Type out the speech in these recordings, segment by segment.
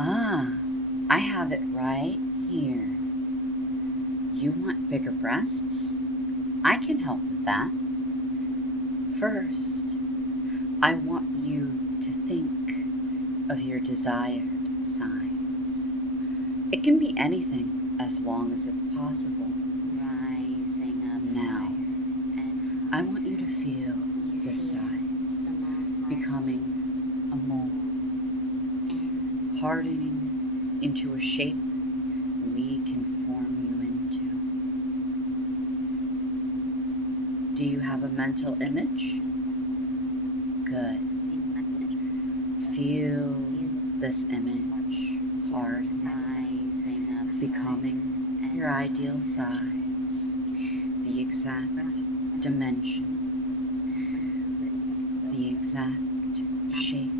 Ah, I have it right here. You want bigger breasts? I can help with that. First, I want you to think of your desired size. It can be anything as long as it's possible. Rising up Now, I want you to feel this size becoming a mold, hardening into a shape we can form you into. Do you have a mental image? Good. Feel this image hardening, becoming your ideal size, the exact dimensions, the exact shape,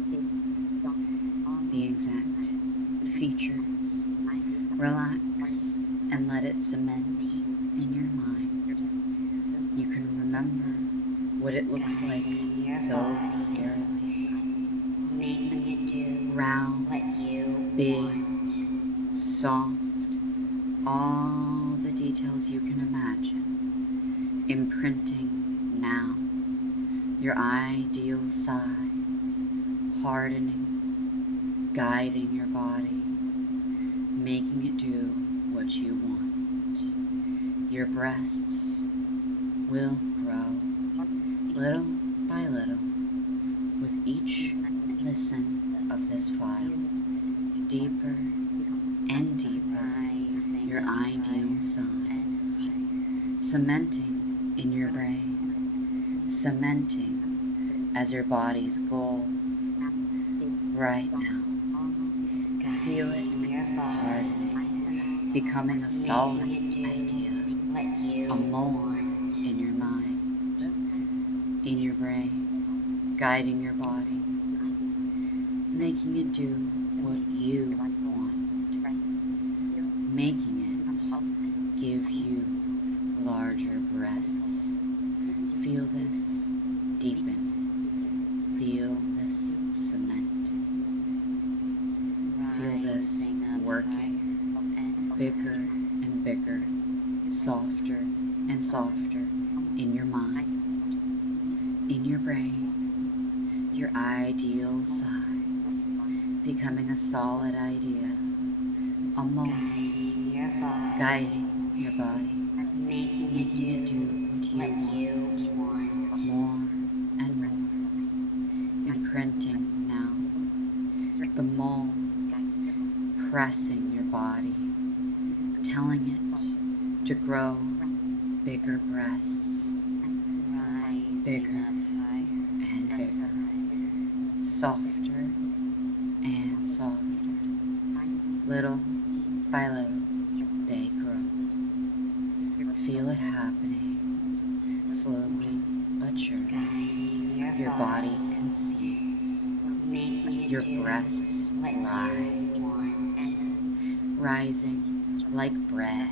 the exact features. Relax and let it cement in your mind. You can remember what it looks like so clearly. making it do Round, what you big, want. soft, all the details you can imagine. Imprinting now, your ideal size, hardening, guiding your body, making it do what you want. Your breasts will grow little by little with each listen of this file, deeper and deeper, your ideal size, cementing in your brain, cementing as your body's goals. Right now, feel it hardening, becoming a solid idea, a mold in your mind, in your brain, guiding your body, making it do what you want, making it give you larger breasts. Feel this deepen. Feel this cement. Feel this working bigger and bigger, softer and softer in your mind, in your brain, your ideal size, becoming a solid idea, a mold, guiding your body, making it do what you want, more and more, imprinting now, the mold, pressing your body, telling it to grow bigger breasts, bigger and bigger, softer and softer, little by little they grow. Feel it happening, slowly but surely. Your body concedes, your breasts rise, rising like bread,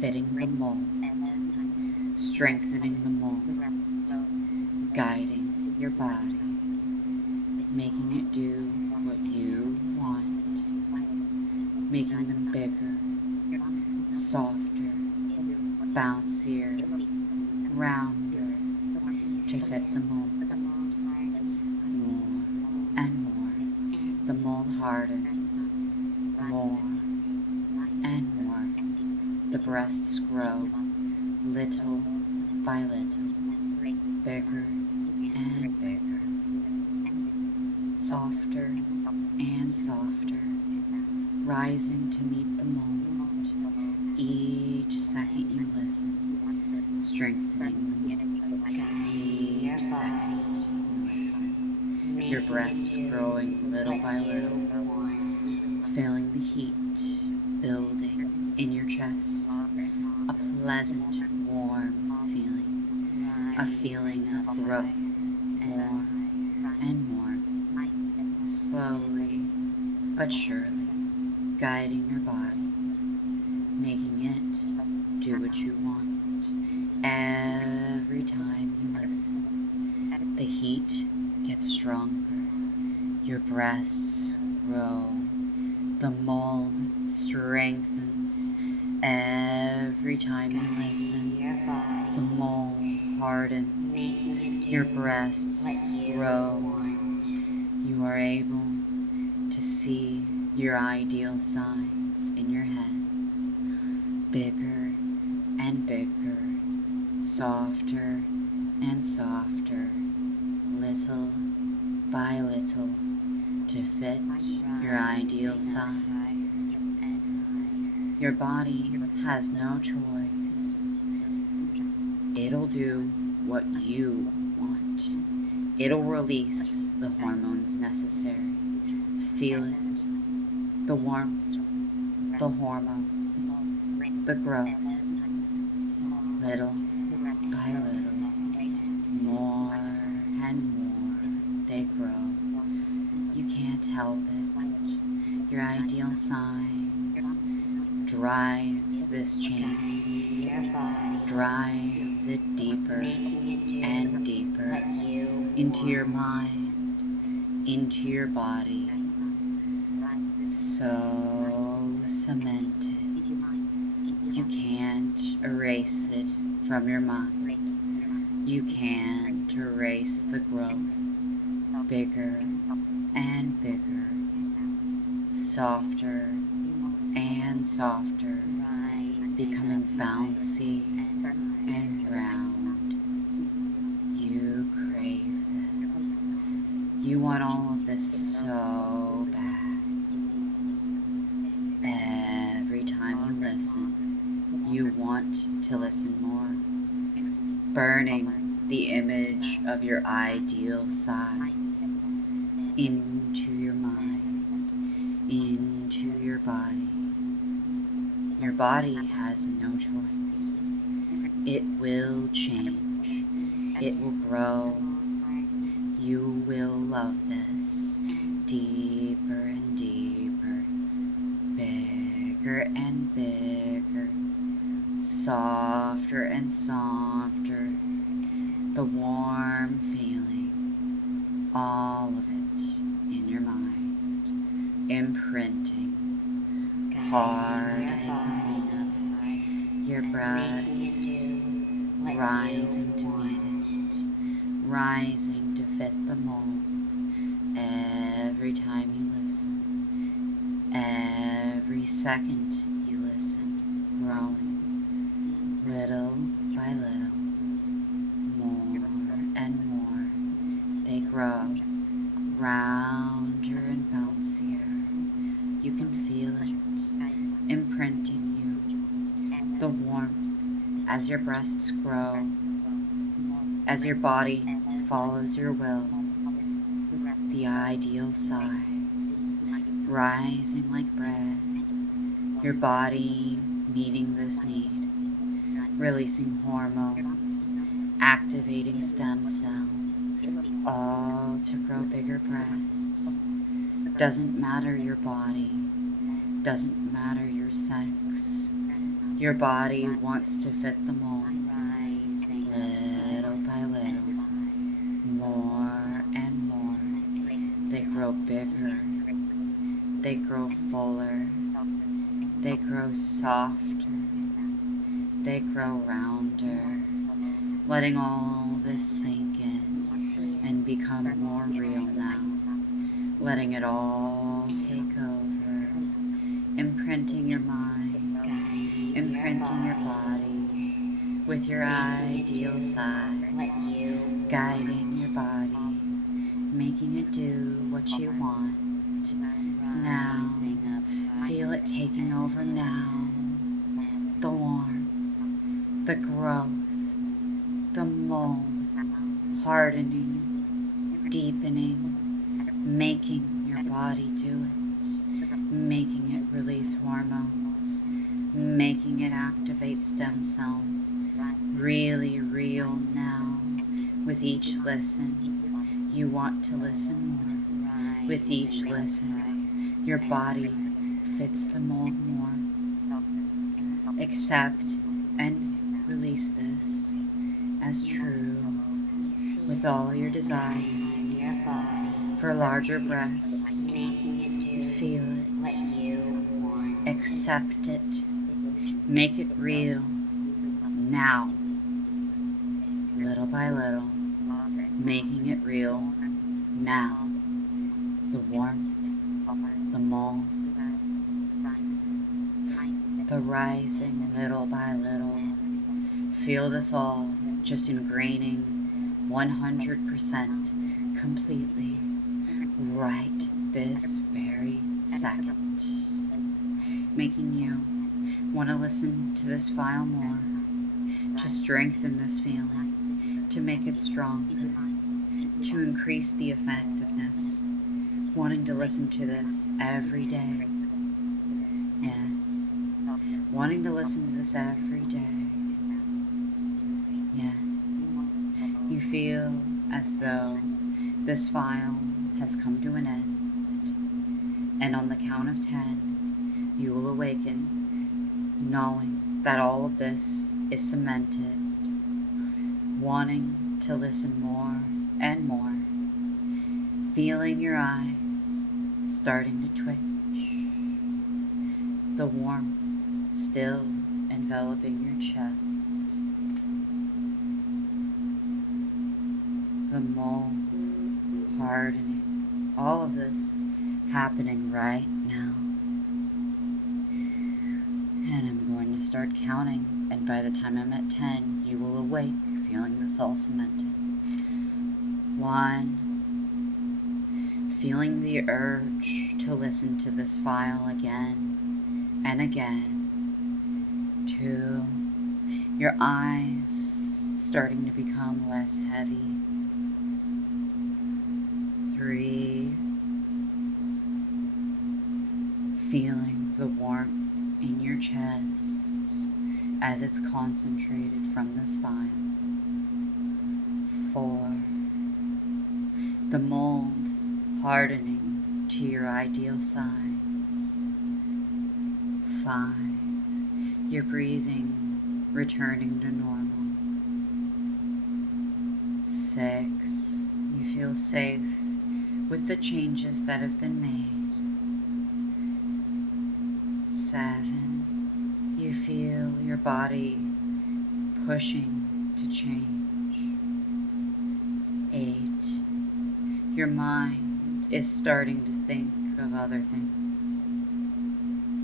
fitting the mold, strengthening the mold, guiding your body, making it do what you want, making them bigger, softer, bouncier, rounder, to fit the mold. More and more, the mold hardens, more and more, the breasts grow, little by little, bigger and bigger, softer and softer, rising to meet the mold. Each second you listen, strengthening the mold. Each second you listen, your breasts growing little by little, feeling the heat building in your chest, a pleasant, warm feeling, a feeling of growth, more and more, slowly but surely, guiding your body, making it do what you want. Every time you listen, the heat gets stronger, your breasts grow The mold strengthens every time you listen. Your body, The mold hardens. making it do Your breasts what you grow. want. You are able to see your ideal size in your head. Bigger and bigger, softer and softer, little by little, to fit your ideal size. Your body has no choice. It'll do what you want. It'll release the hormones necessary. Feel it. The warmth, the hormones, the growth. Little by little, more and more they grow. You can't help it. Your ideal size drives this change, Your body, drives it deeper making it do and deeper what you into your want. mind, into your body, so cemented. You can't erase it from your mind. You can't erase the growth. Bigger and bigger, softer and softer, becoming bouncy and round. You crave this. You want all of this so bad. Every time you listen, you want to listen more. Burning the image of your ideal size into your mind, into your body. Your body has no choice. It will change. It will grow. You will love this deeper and deeper, bigger and bigger, softer and softer. The warm feeling, all of it in your mind, imprinting, hardening up your breasts, rising to meet it, rising to fit the mold. Every time you listen, every second you listen, growing, little by little, more and more, they grow, rounder and bouncier. You can feel it, imprinting you, the warmth as your breasts grow, as your body follows your will, the ideal size, rising like bread, your body meeting this need, releasing hormones, activating stem cells, all to grow bigger breasts. Doesn't matter your body, doesn't matter your sex. Your body wants to fit the mold, little by little, more and more. They grow bigger, they grow fuller, they grow softer, they grow rounder, letting all this sink in and become more real now, letting it all take over, imprinting your mind, imprinting your body with your ideal size, guiding your body, making it do what you want. Now, feel it taking over now. The warmth, the growth, the mold, hardening, deepening, making your body do it, making it release hormones, making it activate stem cells, really real now. With each listen, you want to listen more. With each listen, your body fits the mold more. Accept and release this as true with all your desires. for larger breasts. making it Feel do what it. you want. Accept it. Make it real. Now. Little by little. Making it real. Now. The warmth. The mold. The rising little by little. Feel this all just ingraining 100% completely right this very second. Making you want to listen to this file more, to strengthen this feeling, to make it stronger, to increase the effectiveness. Wanting to listen to this every day. Yes. Wanting to listen to this every day. Yes. You feel as though this file has come to an end. And on the count of 10, you will awaken, knowing that all of this is cemented. Wanting to listen more and more. Feeling your eyes starting to twitch. The warmth still enveloping your chest. The mold hardening. All of this happening right now. And I'm going to start counting, and by the time I'm at 10, you will awake feeling this all cemented. 1. Feeling the urge to listen to this file again and again. 2. Your eyes starting to become less heavy. 3. Feeling the warmth in your chest as it's concentrated from this file. 4. The mold hardening to your ideal size. 5. Your breathing returning to normal. 6. You feel safe with the changes that have been made. 7. You feel your body pushing to change. 8. Your mind is starting to think of other things.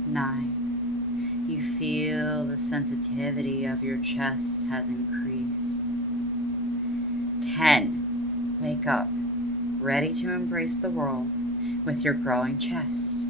9. You feel the sensitivity of your chest has increased. 10. Wake up, ready to embrace the world with your growing chest.